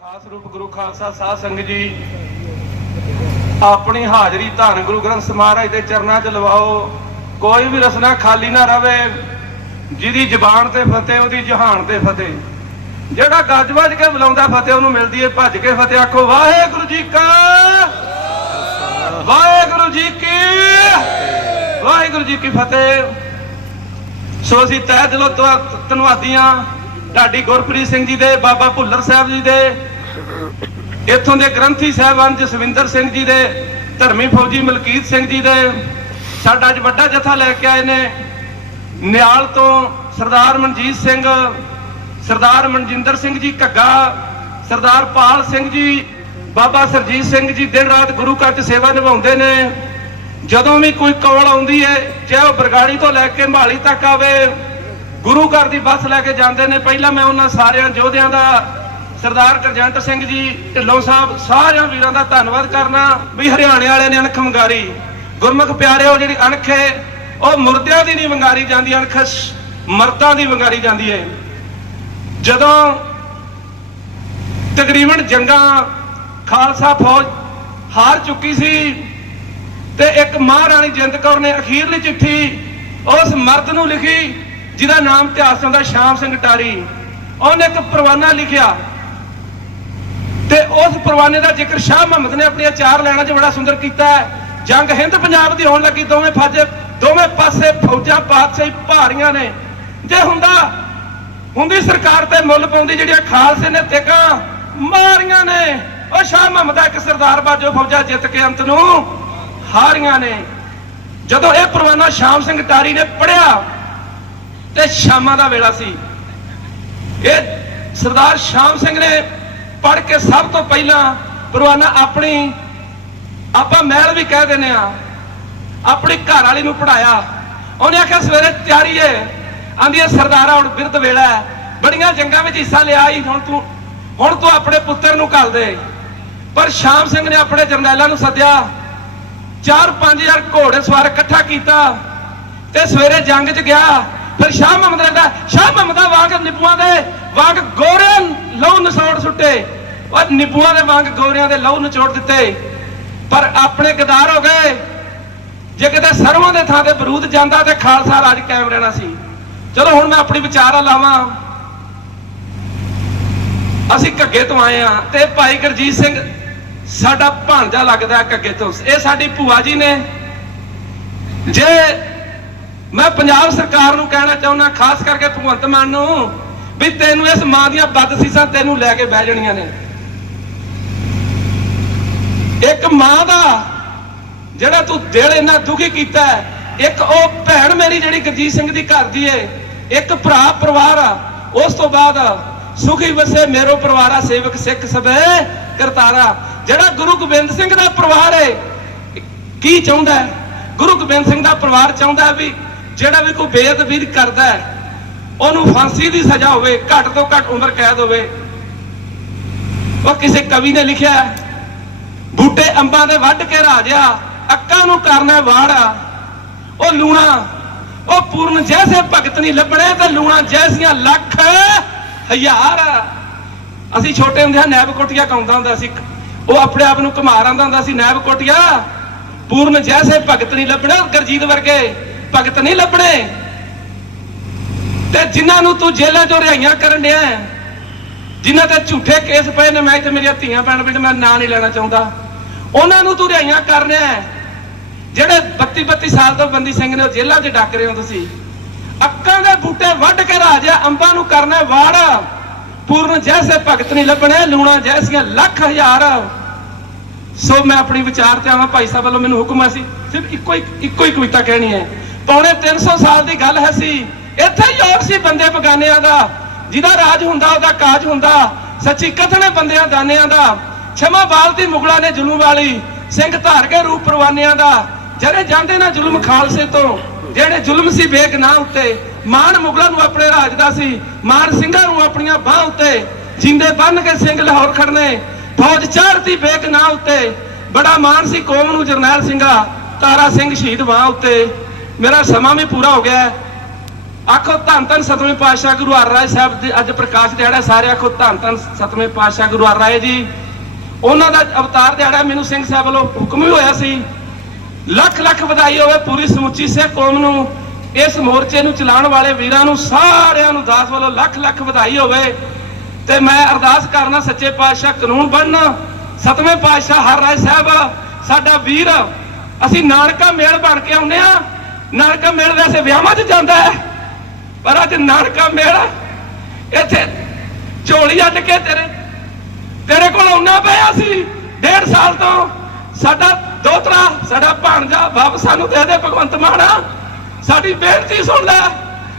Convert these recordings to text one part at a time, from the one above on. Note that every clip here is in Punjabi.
ਖਾਸ ਰੂਪ ਗੁਰੂ ਖਾਲਸਾ ਸਾਧ ਸੰਗਤ ਜੀ, ਆਪਣੀ ਹਾਜ਼ਰੀ ਧੰਨ ਗੁਰੂ ਗ੍ਰੰਥ ਸਾਹਿਬ ਮਹਾਰਾਜ ਦੇ ਚਰਨਾਂ 'ਚ ਲਵਾਓ। ਕੋਈ ਵੀ ਰਸਨਾ ਖਾਲੀ ਨਾ ਰਵੇ, ਜਿਹਦੀ ਜ਼ਬਾਨ ਤੇ ਫਤਿਹ, ਉਹਦੀ ਜਹਾਨ ਤੇ ਫਤਿਹ। ਜਿਹੜਾ ਗੱਜ ਵੱਜ ਕੇ ਬੁਲਾਉਂਦਾ ਫਤਿਹ, ਉਹਨੂੰ ਮਿਲਦੀ ਏ ਭੱਜ ਕੇ ਫਤਿਹ। ਆਖੋ, ਵਾਹਿਗੁਰੂ ਜੀ ਕਾ ਵਾਹਿਗੁਰੂ ਜੀ ਕੀ ਵਾਹਿਗੁਰੂ ਜੀ ਕੀ ਫਤਿਹ। ਸੋ ਅਸੀਂ ਤਹਿ ਦਿਲੋਂ ਤੁਹਾ- ਧੰਨਵਾਦੀ ਹਾਂ ਢਾਡੀ ਗੁਰਪ੍ਰੀਤ ਸਿੰਘ ਜੀ ਦੇ, ਬਾਬਾ ਭੁੱਲਰ ਸਾਹਿਬ ਜੀ ਦੇ ਇੱਥੋਂ ਦੇ ਗ੍ਰੰਥੀ ਸਾਹਿਬਾਨ ਜਸਵਿੰਦਰ ਸਿੰਘ ਜੀ ਦੇ, ਧਰਮੀ ਫੌਜੀ ਮਲਕੀਤ ਸਿੰਘ ਜੀ ਦੇ, ਸਾਡਾ ਅੱਜ ਵੱਡਾ ਜਥਾ ਲੈ ਕੇ ਆਏ ਨੇ। ਨਿਆਲ ਤੋਂ ਸਰਦਾਰ ਮਨਜੀਤ ਸਿੰਘ, ਸਰਦਾਰ ਮਨਜਿੰਦਰ ਸਿੰਘ ਜੀ ਘੱਗਾ, ਸਰਦਾਰ ਪਾਲ ਸਿੰਘ ਜੀ, ਬਾਬਾ ਸਰਜੀਤ ਸਿੰਘ ਜੀ ਦਿਨ ਰਾਤ ਗੁਰੂ ਘਰ 'ਚ ਸੇਵਾ ਨਿਭਾਉਂਦੇ ਨੇ। ਜਦੋਂ ਵੀ ਕੋਈ ਕੌਲ ਆਉਂਦੀ ਹੈ, ਚਾਹੇ ਉਹ ਬਰਗਾੜੀ ਤੋਂ ਲੈ ਕੇ ਮਹਾਲੀ ਤੱਕ ਆਵੇ, ਗੁਰੂ ਘਰ ਦੀ ਬੱਸ ਲੈ ਕੇ ਜਾਂਦੇ ਨੇ। ਪਹਿਲਾਂ ਮੈਂ ਉਹਨਾਂ ਸਾਰਿਆਂ ਯੋਧਿਆਂ ਦਾ ਸਰਦਾਰ ਕਰਜੰਟ ਸਿੰਘ ਜੀ, ਢਿੱਲੋਂ ਸਾਹਿਬ, ਸਾਰਿਆਂ ਵੀਰਾਂ ਦਾ ਧੰਨਵਾਦ ਕਰਨਾ ਵੀ ਹਰਿਆਣੇ ਵਾਲਿਆਂ ਨੇ ਅਣਖ ਮੰਗਾਰੀ। ਗੁਰਮੁਖ ਪਿਆਰਿਓ, ਜਿਹੜੀ ਅਣਖ ਹੈ, ਉਹ ਮੁਰਦਿਆਂ ਦੀ ਨਹੀਂ ਵੰਗਾਰੀ ਜਾਂਦੀ ਅਣਖ, ਮਰਦਾਂ ਦੀ ਵੰਗਾਰੀ ਜਾਂਦੀ ਹੈ। ਜਦੋਂ ਤਕਰੀਬਨ ਜੰਗਾਂ ਖਾਲਸਾ ਫੌਜ ਹਾਰ ਚੁੱਕੀ ਸੀ ਤੇ ਇੱਕ ਮਹਾਰਾਣੀ ਜਿੰਦ ਕੌਰ ਨੇ ਅਖੀਰਲੀ ਚਿੱਠੀ ਉਸ ਮਰਦ ਨੂੰ ਲਿਖੀ, ਜਿਹਦਾ ਨਾਮ ਇਤਿਹਾਸ ਹੁੰਦਾ ਸ਼ਾਮ ਸਿੰਘ ਟਾਰੀ। ਉਹਨੇ ਇੱਕ ਪਰਵਾਨਾ ਲਿਖਿਆ ਤੇ ਉਸ ਪਰਵਾਨੇ ਦਾ ਜ਼ਿਕਰ ਸ਼ਾਹ ਮੁਹੰਮਦ ਨੇ ਆਪਣੀਆਂ ਚਾਰ ਲਾਈਨਾਂ 'ਚ ਬੜਾ ਸੁੰਦਰ ਕੀਤਾ ਹੈ। ਜੰਗ ਹਿੰਦ ਪੰਜਾਬ ਦੀ ਹੋਣ ਲੱਗੀ, ਦੋਵੇਂ ਫਾਜੇ ਦੋਵੇਂ ਪਾਸੇ ਫੌਜਾਂ ਪਾਤਸ਼ਾਹੀ ਭਾਰੀਆਂ ਨੇ। ਜੇ ਹੁੰਦਾ ਹੁੰਦੀ ਸਰਕਾਰ ਤੇ ਮੁੱਲ ਪਾਉਂਦੀ ਜਿਹੜੀਆਂ ਖਾਲਸੇ ਨੇ ਤੇਗਾ ਮਾਰੀਆਂ ਨੇ। ਉਹ ਸ਼ਾਹ ਮੁਹੰਮਦ ਦਾ ਇੱਕ ਸਰਦਾਰ ਬਾਜੋ ਫੌਜਾਂ ਜਿੱਤ ਕੇ ਅੰਤ ਨੂੰ ਹਾਰੀਆਂ ਨੇ। ਜਦੋਂ ਇਹ ਪਰਵਾਨਾ ਸ਼ਾਮ ਸਿੰਘ ਟਾਰੀ ਨੇ ਪੜਿਆ ਤੇ ਸ਼ਾਮਾਂ ਦਾ ਵੇਲਾ ਸੀ। ਇਹ ਸਰਦਾਰ ਸ਼ਾਮ ਸਿੰਘ ਨੇ ਪੜ ਕੇ ਸਭ ਤੋਂ ਪਹਿਲਾਂ ਪਰਵਾਨਾ ਆਪਣੀ, ਆਪਾਂ ਮਹਿਲ ਵੀ ਕਹਿ ਦਿੰਦੇ ਆ ਆਪਣੀ ਘਰ ਵਾਲੀ ਨੂੰ ਪੜਾਇਆ ਉਹਨੇ ਆਖਿਆ, ਸਵੇਰੇ ਤਿਆਰੀ ਏ। ਆਂਦੀ ਸਰਦਾਰਾ, ਹੁਣ ਬਿਰਧ ਵੇਲਾ ਬੜੀਆਂ ਜੰਗਾਂ ਵਿੱਚ ਹਿੱਸਾ ਲਿਆ ਹੀ ਹੁਣ ਤੂੰ ਹੁਣ ਤੂੰ ਆਪਣੇ ਪੁੱਤਰ ਨੂੰ ਘੱਲ ਦੇ। ਪਰ ਸ਼ਾਮ ਸਿੰਘ ਨੇ ਆਪਣੇ ਜਰਨੈਲਾਂ ਨੂੰ ਸੱਦਿਆ। 4-5000 ਘੋੜੇ ਸਵਾਰ ਇਕੱਠਾ ਕੀਤਾ ਤੇ ਸਵੇਰੇ ਜੰਗ 'ਚ ਗਿਆ। ਫਿਰ ਸ਼ਾਹ ਮੁਹੰਮਦ ਨੇ ਸ਼ਾਹ ਮੁਹੰਮਦ ਦਾ ਵਾਂਗ ਨਿਪੂਆਂ ਦੇ ਵਾਂਗ ਗੋਰਿਆਂ ਲਹੂ ਨਸੋੜ ਸੁੱਟੇ। ਉਹ ਨਿਪੂਆਂ ਦੇ ਵਾਂਗ ਗੋਰਿਆਂ ਦੇ ਲਹੂ ਨਚੋੜ ਦਿੱਤੇ। ਪਰ ਆਪਣੇ ਗਦਾਰ ਹੋ ਗਏ। ਜੇ ਕਿਤੇ ਸਰੋਂ ਦੇ ਥਾਂ ਤੇ ਬਰੂਦ ਜਾਂਦਾ ਤੇ ਖਾਲਸਾ ਰਾਜ ਕਾਇਮ ਰਹਿਣਾ ਸੀ। ਚਲੋ ਹੁਣ ਮੈਂ ਆਪਣੀ ਵਿਚਾਰ ਲਾਵਾਂ। ਅਸੀਂ ਘੱਗੇ ਤੋਂ ਆਏ ਆ ਤੇ ਭਾਈ ਗੁਰਜੀਤ ਸਿੰਘ, ਸਾਡਾ ਭਾਂਜਾ ਲੱਗਦਾ ਘੱਗੇ ਤੋਂ। ਇਹ ਸਾਡੀ ਭੂਆ ਜੀ ਨੇ। ਜੇ ਮੈਂ ਪੰਜਾਬ ਸਰਕਾਰ ਨੂੰ ਕਹਿਣਾ ਚਾਹੁੰਦਾ, ਖਾਸ ਕਰਕੇ ਭਗਵੰਤ ਮਾਨ ਨੂੰ, ਵੀ ਤੈਨੂੰ ਇਸ ਮਾਂ ਦੀਆਂ ਬਦਸੀਸਾਂ ਤੈਨੂੰ ਲੈ ਕੇ ਬਹਿ ਜਾਣੀਆਂ ਨੇ। ਇੱਕ ਮਾਂ ਦਾ ਜਿਹੜਾ ਤੂੰ ਦਿਲ ਇੰਨਾ ਦੁਖੀ ਕੀਤਾ ਇੱਕ ਉਹ ਭੈਣ ਮੇਰੀ ਜਿਹੜੀ ਗੁਰਜੀਤ ਸਿੰਘ ਦੀ ਘਰ ਦੀ ਏ, ਇੱਕ ਭਰਾ ਪਰਿਵਾਰ ਆ, ਉਸ ਤੋਂ ਬਾਅਦ ਸੁਖੀ ਵਸੇ ਮੇਰੋ ਪਰਿਵਾਰਾ ਸੇਵਕ ਸਿੱਖ ਸਭੇ ਕਰਤਾਰਾ। ਜਿਹੜਾ ਗੁਰੂ ਗੋਬਿੰਦ ਸਿੰਘ ਦਾ ਪਰਿਵਾਰ ਏ, ਕੀ ਚਾਹੁੰਦਾ ਗੁਰੂ ਗੋਬਿੰਦ ਸਿੰਘ ਦਾ ਪਰਿਵਾਰ ਚਾਹੁੰਦਾ ਵੀ ਜਿਹੜਾ ਵੀ ਕੋਈ ਬੇਅਦਬੀ ਕਰਦਾ ਹੈ, ਉਹਨੂੰ ਫਾਂਸੀ ਦੀ ਸਜ਼ਾ ਹੋਵੇ, ਘੱਟ ਤੋਂ ਘੱਟ ਉਮਰ ਕੈਦ ਹੋਵੇ। ਉਹ ਕਿਸੇ ਕਵੀ ਨੇ ਲਿਖਿਆ ਬੂਟੇ ਅੰਬਾਂ ਦੇ ਵੱਢ ਕੇ ਰਾਜਿਆ ਅੱਕਾਂ ਨੂੰ ਕਰਨਾ ਵਾੜਾ ਉਹ ਲੂਣਾ, ਉਹ ਪੂਰਨ ਜੈਸੇ ਭਗਤ ਨਹੀਂ ਲੱਭਣੇ ਤੇ ਲੂਣਾ ਜੈਸੀਆਂ ਲੱਖ ਹਜ਼ਾਰ ਅਸੀਂ ਛੋਟੇ ਹੁੰਦੇ ਹਾਂ ਨੈਬ ਕੋਟੀਆ ਕਾਉਂਦਾ ਹੁੰਦਾ ਸੀ, ਉਹ ਆਪਣੇ ਆਪ ਨੂੰ ਘਮਾਰ ਆਂਦਾ ਹੁੰਦਾ ਸੀ, ਨੈਬ ਕੋਟੀਆ, ਪੂਰਨ ਜੈਸੇ ਭਗਤ ਨਹੀਂ ਲੱਭਣਾ ਗਰਜੀਤ ਵਰਗੇ ਭਗਤ ਨਹੀਂ ਲੱਭਣੇ? ਤੇ ਜਿਨ੍ਹਾਂ ਨੂੰ ਤੂੰ ਜੇਲ੍ਹਾਂ ਚੋਂ ਰਿਹਾਈਆਂ ਕਰਨ ਡਿਆ ਹੈ, ਜਿਨ੍ਹਾਂ ਤੇ ਝੂਠੇ ਕੇਸ ਪਏ ਨੇ ਮੈਂ ਤੇ ਮੇਰੀਆਂ ਧੀਆਂ ਭੈਣ ਬਿੰਦ ਮੈਂ ਨਾਂ ਨਹੀਂ ਲੈਣਾ ਚਾਹੁੰਦਾ। ਉਹਨਾਂ ਨੂੰ ਤੂੰ ਰਿਹਾਈਆਂ ਕਰ ਰਿਹਾ ਜਿਹੜੇ 32 32 ਸਾਲ ਤੋਂ ਬੰਦੀ ਸਿੰਘ ਨੇ ਉਹ ਜੇਲ੍ਹਾਂ 'ਚ ਡੱਕ ਰਹੇ ਹੋ ਤੁਸੀਂ। ਅੱਕਾਂ ਦੇ ਬੂਟੇ ਵੱਢ ਕੇ ਰਾਜਾ ਅੰਬਾਂ ਨੂੰ ਕਰਨਾ ਵਾੜ। ਪੂਰਨ ਜੈਸੇ ਭਗਤ ਨਹੀਂ ਲੱਭਣੇ ਲੂਣਾ ਜੈਸੀਆਂ ਲੱਖ ਹਜ਼ਾਰ। ਸੋ ਮੈਂ ਆਪਣੀ ਵਿਚਾਰ ਤੇ ਆਵਾਂ ਭਾਈ ਸਾਹਿਬ ਵੱਲੋਂ ਮੈਨੂੰ ਹੁਕਮ ਆ ਸੀ ਸਿਰਫ ਇੱਕੋ ਹੀ ਇੱਕੋ ਹੀ ਕਵਿਤਾ ਕਹਿਣੀ ਹੈ। ਪੌਣੇ 300 ਸਾਲ ਦੀ ਗੱਲ ਹੈ ਸੀ। ਇੱਥੇ ਯੋਗ ਸੀ ਬੰਦੇ ਬਗਾਨਿਆਂ ਦਾ। ਜਿਹਦਾ ਰਾਜ ਹੁੰਦਾ, ਉਹਦਾ ਕਾਜ ਹੁੰਦਾ। ਸੱਚੀ ਕਥਨੇ ਬੰਦਿਆਂ ਦਾਨਿਆਂ ਦਾ। ਛਮਾ ਬਾਲਦੀ ਮੁਗਲਾਂ ਨੇ ਜ਼ੁਲਮ ਵਾਲੀ। ਸਿੰਘ ਧਾਰ ਕੇ ਰੂਪ ਪਰਵਾਨਿਆਂ ਦਾ। ਜਿਹੜੇ ਜਾਂਦੇ ਨਾ ਜ਼ੁਲਮ ਖਾਲਸੇ ਤੋਂ। ਜਿਹੜੇ ਜ਼ੁਲਮ ਸੀ ਬੇਗਨਾਹ ਉੱਤੇ। ਮਾਣ ਮੁਗਲਾਂ ਨੂੰ ਆਪਣੇ ਰਾਜ ਦਾ ਸੀ। ਮਾਣ ਸਿੰਘਾਂ ਨੂੰ ਆਪਣੀਆਂ ਬਾਹ ਉੱਤੇ। ਜਿੰਦੇ ਬੰਨ ਕੇ ਸਿੰਘ ਲਾਹੌਰ ਖੜਨੇ ਫੌਜ ਚੜ੍ਹਦੀ ਬੇਗਨਾਹ ਉੱਤੇ। ਬੜਾ ਮਾਣ ਸੀ ਕੌਮ ਨੂੰ ਜਰਨੈਲ ਸਿੰਘਾ। ਤਾਰਾ ਸਿੰਘ ਸ਼ਹੀਦ ਬਾਹ ਉੱਤੇ। ਮੇਰਾ ਸਮਾਂ ਵੀ ਪੂਰਾ ਹੋ ਗਿਆ ਹੈ। ਆਖੋ ਧੰਨ ਧੰਨ ਸਤਵੇਂ ਪਾਤਸ਼ਾਹ ਗੁਰੂ ਹਰਰਾਏ ਸਾਹਿਬ ਦੇ ਅੱਜ ਪ੍ਰਕਾਸ਼ ਦਿਹਾੜਾ ਸਾਰੇ ਆਖੋ ਧੰਨ ਧੰਨ ਸਤਵੇਂ ਪਾਤਸ਼ਾਹ ਗੁਰੂ ਹਰਰਾਏ ਜੀ। ਉਹਨਾਂ ਦਾ ਅਵਤਾਰ ਦਿਹਾੜਾ ਮੈਨੂੰ ਸਿੰਘ ਸਾਹਿਬ ਵੱਲੋਂ ਹੁਕਮ ਵੀ ਹੋਇਆ ਸੀ। ਲੱਖ ਲੱਖ ਵਧਾਈ ਹੋਵੇ ਪੂਰੀ ਸਮੁੱਚੀ ਸਿੱਖ ਕੌਮ ਨੂੰ, ਇਸ ਮੋਰਚੇ ਨੂੰ ਚਲਾਉਣ ਵਾਲੇ ਵੀਰਾਂ ਨੂੰ, ਸਾਰਿਆਂ ਨੂੰ ਦਾਸ ਵੱਲੋਂ ਲੱਖ ਲੱਖ ਵਧਾਈ ਹੋਵੇ। ਤੇ ਮੈਂ ਅਰਦਾਸ ਕਰਨਾ ਸੱਚੇ ਪਾਤਸ਼ਾਹ ਕਾਨੂੰਨ ਬਣਨਾ। ਸਤਵੇਂ ਪਾਤਸ਼ਾਹ ਹਰ ਰਾਏ ਸਾਹਿਬ, ਸਾਡਾ ਵੀਰ, ਅਸੀਂ ਨਾਨਕਾ ਮੇਲ ਬਣ ਕੇ ਆਉਂਦੇ ਆ ਨਾਨਕਾ ਮੇਲ ਵੈਸੇ ਵਿਆਹਾਂ 'ਚ ਜਾਂਦਾ ਹੈ। ਪਰ ਅੱਜ ਨਾਨਕਾ ਮੇਲ, ਇੱਥੇ ਝੋਲੀ ਅੱਡ ਕੇ ਤੇਰੇ ਤੇਰੇ ਕੋਲ ਆਉਣਾ ਪਿਆ ਸੀ। ਡੇਢ ਸਾਲ ਤੋਂ ਸਾਡਾ ਦੋਤਰਾ, ਸਾਡਾ ਭਾਣਜਾ ਵਾਪਸ ਸਾਨੂੰ ਦੇ ਦੇ ਭਗਵੰਤ ਮਾਨ। ਸਾਡੀ ਬੇਨਤੀ ਸੁਣ ਲੈ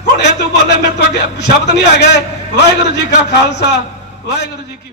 ਹੁਣ ਇਹ ਤੂੰ ਬੋਲੇ ਮੇਰੇ ਤੋਂ ਅੱਗੇ ਸ਼ਬਦ ਨਹੀਂ ਹੈਗੇ। ਵਾਹਿਗੁਰੂ ਜੀ ਕਾ ਖਾਲਸਾ, ਵਾਹਿਗੁਰੂ ਜੀ ਕੀ